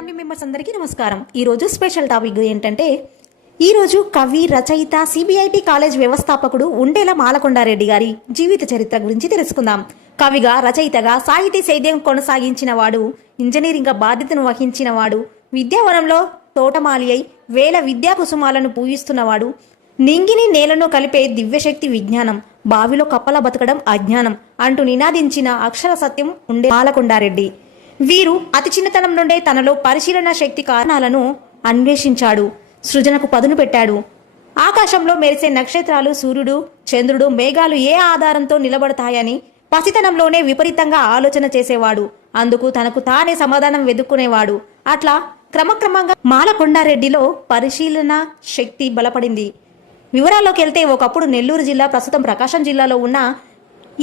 Family members అందరికీ నమస్కారం. ఈరోజు స్పెషల్ టాపిక్ ఏంటంటే ఈరోజు కవి రచయిత సిబిఐటి కాలేజ్ వ్యవస్థాపకుడు ఉండేల మాలకొండారెడ్డి గారి జీవిత చరిత్ర గురించి తెలుసుకుందాం. కవిగా రచయితగా సాహితీ సేద్యం కొనసాగించిన వాడు ఇంజనీరింగ్ బాధ్యతను వహించిన వాడు విద్యావనంలో తోటమాలి అయి వేల విద్యా కుసుమాలను పూజిస్తున్నవాడు నింగిని నేలను కలిపే దివ్యశక్తి విజ్ఞానం బావిలో కప్పల బతకడం అజ్ఞానం అంటూ నినాదించిన అక్షర సత్యం ఉండే మాలకొండారెడ్డి. వీరు అతి చిన్నతనం నుండే తనలో పరిశీలన శక్తి కారణాలను అన్వేషించాడు. సృజనకు పదును పెట్టాడు. ఆకాశంలో మెరిసే నక్షత్రాలు సూర్యుడు చంద్రుడు మేఘాలు ఏ ఆధారంతో నిలబడతాయని పసితనంలోనే విపరీతంగా ఆలోచన చేసేవాడు. అందుకు తనకు తానే సమాధానం వెతుక్కునేవాడు అట్లా క్రమక్రమంగా మాలకొండారెడ్డిలో పరిశీలన శక్తి బలపడింది. వివరాల్లోకి వెళ్తే ఒకప్పుడు నెల్లూరు జిల్లా ప్రస్తుతం ప్రకాశం జిల్లాలో ఉన్న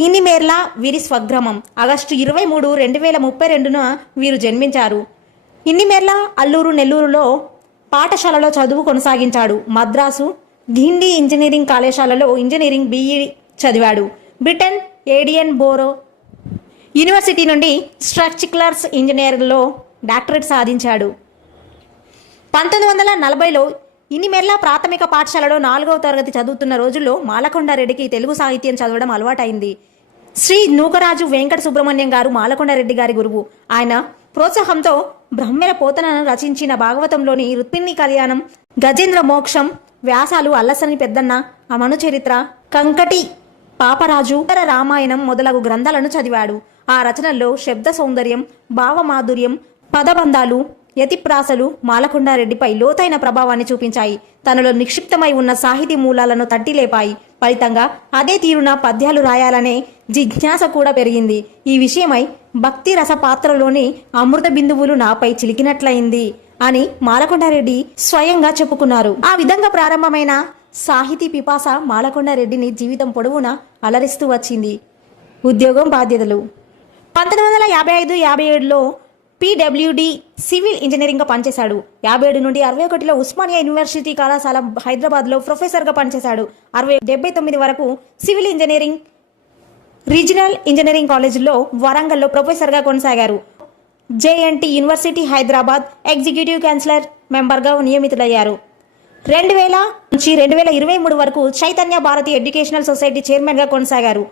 ఇనిమేర్ల వీరి స్వగ్రామం. ఆగస్టు ఇరవై మూడు రెండు వేల ముప్పై రెండున వీరు జన్మించారు. ఇన్నిమేర్ల అల్లూరు నెల్లూరులో పాఠశాలలో చదువు కొనసాగించాడు. మద్రాసు గిండి ఇంజనీరింగ్ కళాశాలలో ఇంజనీరింగ్ బీఈ చదివాడు. బ్రిటన్ ఏడియన్ బోరో యూనివర్సిటీ నుండి స్ట్రక్చర్స్ ఇంజనీరింగ్లో డాక్టరేట్ సాధించాడు. పంతొమ్మిది వందల నలభైలో ఇన్నిమేర్ల ప్రాథమిక పాఠశాలలో నాలుగవ తరగతి చదువుతున్న రోజుల్లో మాలకొండారెడ్డికి తెలుగు సాహిత్యం చదవడం అలవాటైంది. శ్రీ నూకరాజు వెంకట సుబ్రహ్మణ్యం గారు మాలకొండరెడ్డి గారి గురువు. ఆయన ప్రోత్సాహంతో బ్రహ్మర పోతనను రచించిన భాగవతంలోని రుక్మిణి కళ్యాణం గజేంద్ర మోక్షం వ్యాసాలు అల్లసని పెద్దన్న అమను చరిత్ర కంకటి పాపరాజు ఉత్తర రామాయణం మొదలగు గ్రంథాలను చదివాడు. ఆ రచనల్లో శబ్ద సౌందర్యం భావమాధుర్యం పదబంధాలు యతిప్రాసలు మాలకొండారెడ్డిపై లోతైన ప్రభావాన్ని చూపించాయి. తనలో నిక్షిప్తమై ఉన్న సాహితీ మూలాలను తట్టిలేపాయి. ఫలితంగా అదే తీరున పద్యాలు రాయాలనే జిజ్ఞాస కూడా పెరిగింది. ఈ విషయమై భక్తి రస పాత్రలోని అమృత బిందువులు నాపై చిలికినట్లయింది అని మాలకొండారెడ్డి స్వయంగా చెప్పుకున్నారు. ఆ విధంగా ప్రారంభమైన సాహితీ పిపాస మాలకొండారెడ్డిని జీవితం పొడవునా అలరిస్తూ వచ్చింది. ఉద్యోగం బాధ్యతలు. పంతొమ్మిది వందల యాభై ఐదు యాభై ఏడులో పీడబ్ల్యూడి సివిల్ ఇంజనీరింగ్గా పనిచేశాడు. యాభై ఏడు నుండి అరవై ఒకటిలో ఉస్మానియా యూనివర్సిటీ కళాశాల హైదరాబాద్లో ప్రొఫెసర్గా పనిచేశాడు. అరవై డెబ్బై తొమ్మిది వరకు సివిల్ ఇంజనీరింగ్ రీజనల్ ఇంజనీరింగ్ కాలేజీలో వరంగల్లో ప్రొఫెసర్గా కొనసాగారు. JNT university Hyderabad executive councillor మెంబర్గా నియమితులయ్యారు. రెండు వేల నుంచి రెండు వేల ఇరవై మూడు వరకు చైతన్య భారతి ఎడ్యుకేషనల్ సొసైటీ చైర్మన్గా కొనసాగారు.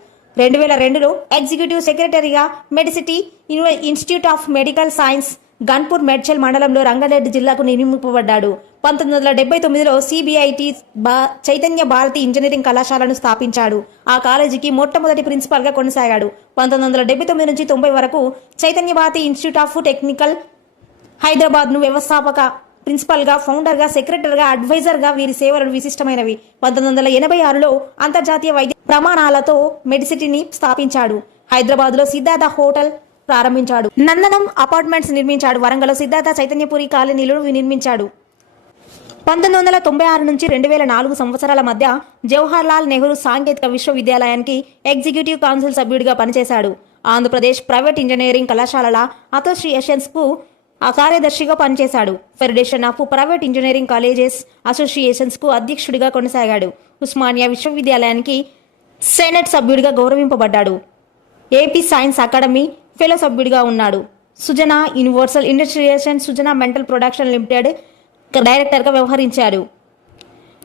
రెండు వేల రెండులో ఎగ్జిక్యూటివ్ సెక్రటరీగా Medicity institute of medical science Ghanpur Medchal మండలంలో రంగారెడ్డి జిల్లాకు నియమింపబడ్డాడు. పంతొమ్మిది వందల డెబ్బై తొమ్మిదిలో సిబిఐటి బా చైతన్య భారతి ఇంజనీరింగ్ కళాశాలను స్థాపించాడు. ఆ కాలేజీకి మొట్టమొదటి ప్రిన్సిపాల్గా కొనసాగాడు. పంతొమ్మిది వందల డెబ్బై తొమ్మిది నుంచి తొంభై వరకు Chaitanya Bharathi institute of technical హైదరాబాద్ను వ్యవస్థాపక ప్రిన్సిపల్గా ఫౌండర్గా సెక్రటరీగా అడ్వైజర్గా వీరి సేవలు విశిష్టమైనవి. పంతొమ్మిది వందల ఎనభై ఆరులో అంతర్జాతీయ వైద్య ప్రమాణాలతో మెడిసిటీని స్థాపించాడు. హైదరాబాద్లో సిద్ధార్థ హోటల్ ప్రారంభించాడు. నందనం అపార్ట్మెంట్స్ నిర్మించాడు. వరంగల్లో సిద్ధార్థ చైతన్యపురి కాలనీలు నిర్మించాడు పంతొమ్మిది వందల తొంభై ఆరు నుంచి రెండు వేల నాలుగు సంవత్సరాల మధ్య జవహర్ లాల్ నెహ్రూ సాంకేతిక విశ్వవిద్యాలయానికి ఎగ్జిక్యూటివ్ కౌన్సిల్ సభ్యుడిగా పనిచేశాడు. ఆంధ్రప్రదేశ్ ప్రైవేట్ ఇంజనీరింగ్ కళాశాలల అసోసియేషన్స్కు ఆ కార్యదర్శిగా పనిచేశాడు. Federation of private engineering colleges అసోసియేషన్స్కు అధ్యక్షుడిగా కొనసాగాడు. ఉస్మానియా విశ్వవిద్యాలయానికి సెనెట్ సభ్యుడిగా గౌరవింపబడ్డాడు. ఏపీ సైన్స్ అకాడమీ ఫెలో సభ్యుడిగా ఉన్నాడు. సుజనా యూనివర్సల్ ఇండస్ట్రియేషన్ సుజనా మెంటల్ ప్రొడక్షన్ లిమిటెడ్ డైరెక్టర్గా వ్యవహరించారు.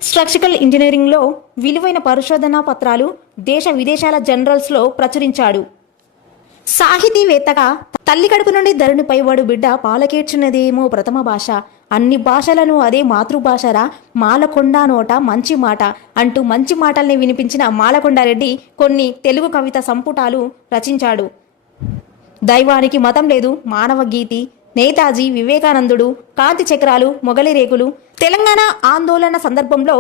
స్ట్రక్చరల్ ఇంజనీరింగ్లో విలువైన పరిశోధనా పత్రాలు దేశ విదేశాల జనరల్స్లో ప్రచురించాడు. సాహితీవేత్తగా తల్లి కడుపు నుండి ధరణిపై వాడు బిడ్డ పాలకేర్చినదేమో ప్రథమ భాష. అన్ని భాషలను అదే మాతృభాషరా. మాలకొండ నోట మంచి మాట అంటూ మంచి మాటల్ని వినిపించిన మాలకొండారెడ్డి కొన్ని తెలుగు కవిత సంపుటాలు రచించాడు. దైవానికి మతం లేదు మానవ గీతి నేతాజీ వివేకానందుడు కాంతి చక్రాలు మొగలి రేకులు. తెలంగాణ ఆందోళన సందర్భంలో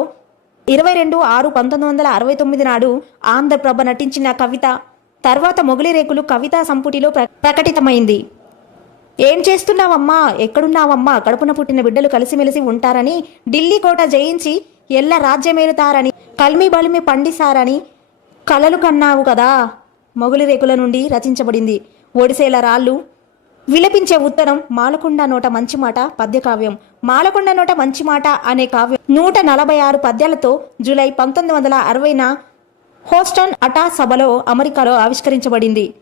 ఇరవై రెండు ఆరు పంతొమ్మిది వందల అరవై తొమ్మిది నాడు ఆంధ్రప్రభ నటించిన కవిత తర్వాత మొగలిరేకులు కవితా సంపుటిలో ప్ర- ప్రకటితమైంది. ఏం చేస్తున్నావమ్మా? ఎక్కడున్నావమ్మా? కడుపున పుట్టిన బిడ్డలు కలిసిమెలిసి ఉంటారని ఢిల్లీ కోట జయించి ఎల్ల రాజ్యమేలుతారని కల్మి బలిమి పండిసారని కలలు కన్నావు కదా! మొగులిరేకుల నుండి రచించబడింది. ఒడిసేల రాళ్ళు విలపించే ఉత్తరం మాలకొండ నోట మంచి మాట పద్యకావ్యం. మాలకొండ నోట మంచి మాట అనే కావ్యం నూట నలభై ఆరు పద్యాలతో జూలై పంతొమ్మిది వందల అరవైన హోస్టన్ అటా సభలో అమెరికాలో ఆవిష్కరించబడింది.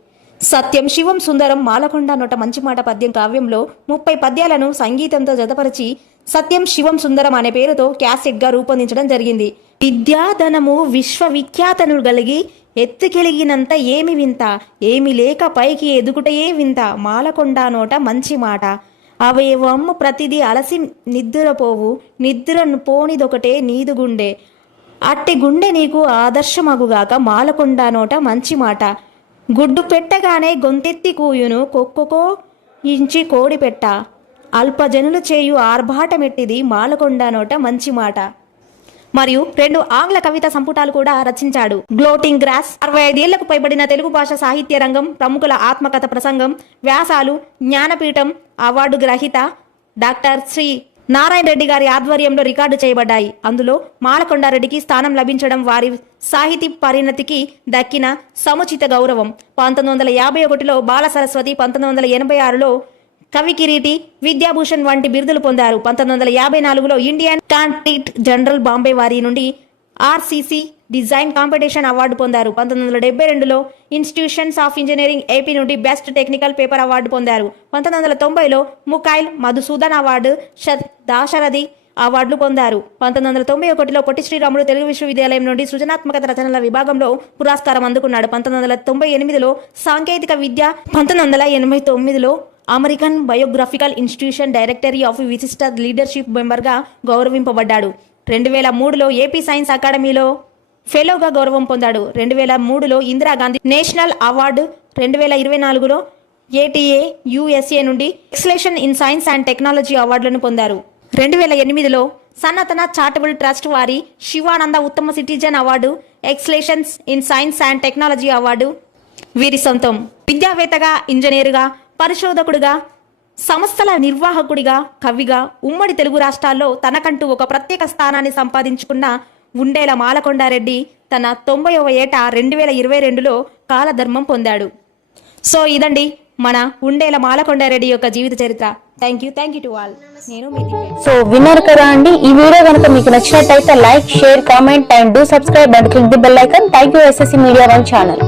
సత్యం శివం సుందరం మాలకొండ నోట మంచి మాట పద్యం కావ్యంలో ముప్పై పద్యాలను సంగీతంతో జతపరిచి సత్యం శివం సుందరం అనే పేరుతో క్యాసెట్గా రూపొందించడం జరిగింది. విద్యాధనము విశ్వవిఖ్యాతను కలిగి ఎత్తుకెలిగినంత ఏమి వింత? ఏమి లేక పైకి ఎదుగుటయే వింత? మాలకొండ నోట మంచి మాట. అవయవం ప్రతిదీ అలసి నిద్రపోవు. నిద్రను పోనిదొకటే నీదుగుండే. అట్టి గుండె నీకు ఆదర్శమగుగాక మాలకొండ నోట మంచి మాట. గుడ్డు పెట్టగానే గొంతెత్తి కూయును కొక్కొకో ఇంచి కోడి పెట్ట. అల్పజనులు చేయు ఆర్భాటమెట్టిది మాలకొండ నోట మంచి మాట. మరియు రెండు ఆంగ్ల కవిత సంపుటాలు కూడా రచించాడు. గ్లోటింగ్ గ్రాస్ అరవై ఐదేళ్ళకు పైబడిన తెలుగు భాష సాహిత్య రంగం ప్రముఖుల ఆత్మకథ ప్రసంగం వ్యాసాలు జ్ఞానపీఠం అవార్డు గ్రహీత డాక్టర్ శ్రీ నారాయణ రెడ్డి గారి ఆధ్వర్యంలో రికార్డు చేయబడ్డాయి. అందులో మాలకొండారెడ్డికి స్థానం లభించడం వారి సాహితీ పరిణతికి దక్కిన సముచిత గౌరవం. పంతొమ్మిది వందల యాభై ఒకటిలో బాల సరస్వతి పంతొమ్మిది వందల ఎనభై ఆరులో కవి కిరీటి విద్యాభూషణ్ వంటి బిరుదులు పొందారు. పంతొమ్మిది వందల యాభై నాలుగులో ఇండియన్ కాంటిట్ జనరల్ బాంబే వారి నుండి ఆర్సీసీ డిజైన్ కాంపిటీషన్ అవార్డు పొందారు. పంతొమ్మిది వందల డెబ్బై రెండులో ఇన్స్టిట్యూషన్స్ ఆఫ్ ఇంజనీరింగ్ ఏపీ నుండి బెస్ట్ టెక్నికల్ పేపర్ అవార్డు పొందారు. పంతొమ్మిది వందల తొంభైలో ముఖాయిల్ మధుసూదన్ అవార్డు దాశరథి అవార్డులు పొందారు. పంతొమ్మిది వందల తొంభై ఒకటిలో పొట్టి శ్రీరాములు తెలుగు విశ్వవిద్యాలయం నుండి సృజనాత్మక రచనల విభాగంలో పురస్కారం అందుకున్నాడు. పంతొమ్మిది వందల తొంభై ఎనిమిదిలో సాంకేతిక విద్య పంతొమ్మిది వందల ఎనభై తొమ్మిదిలో American biographical institution directory of విశిష్ట లీడర్షిప్ మెంబర్గా గౌరవింపబడ్డాడు. రెండు వేల మూడులో ఏపీ సైన్స్ అకాడమీలో ఫెలోగా గౌరవం పొందాడు. రెండు వేల మూడులో ఇందిరాగాంధీ నేషనల్ అవార్డు రెండు వేల ఇరవై నాలుగులో ఏటీఏ యుఎస్ఏ నుండి excellence in science and technology అవార్డులను పొందారు. రెండు వేల ఎనిమిదిలో సనాతన చారిటబుల్ ట్రస్ట్ వారి శివానంద ఉత్తమ citizen award excellence in science and technology award వీరి సొంతం. విద్యావేత్తగా ఇంజనీరుగా పరిశోధకుడిగా సంస్థల నిర్వాహకుడిగా కవిగా ఉమ్మడి తెలుగు రాష్ట్రాల్లో తనకంటూ ఒక ప్రత్యేక స్థానాన్ని సంపాదించుకున్న ఉండేల మాలకొండారెడ్డి తన తొంభైవ ఏట రెండు వేల ఇరవై రెండులో కాలధర్మం పొందాడు. సో ఇదండి మన ఉండేల మాలకొండారెడ్డి యొక్క జీవిత చరిత్ర. Thank you thank you to all నేను సో విన్నారు కదా అండి ఈ వీడియో కనుక మీకు నచ్చినట్టయితే like share comment and do subscribe and click the bell icon. Thank you SSC media one channel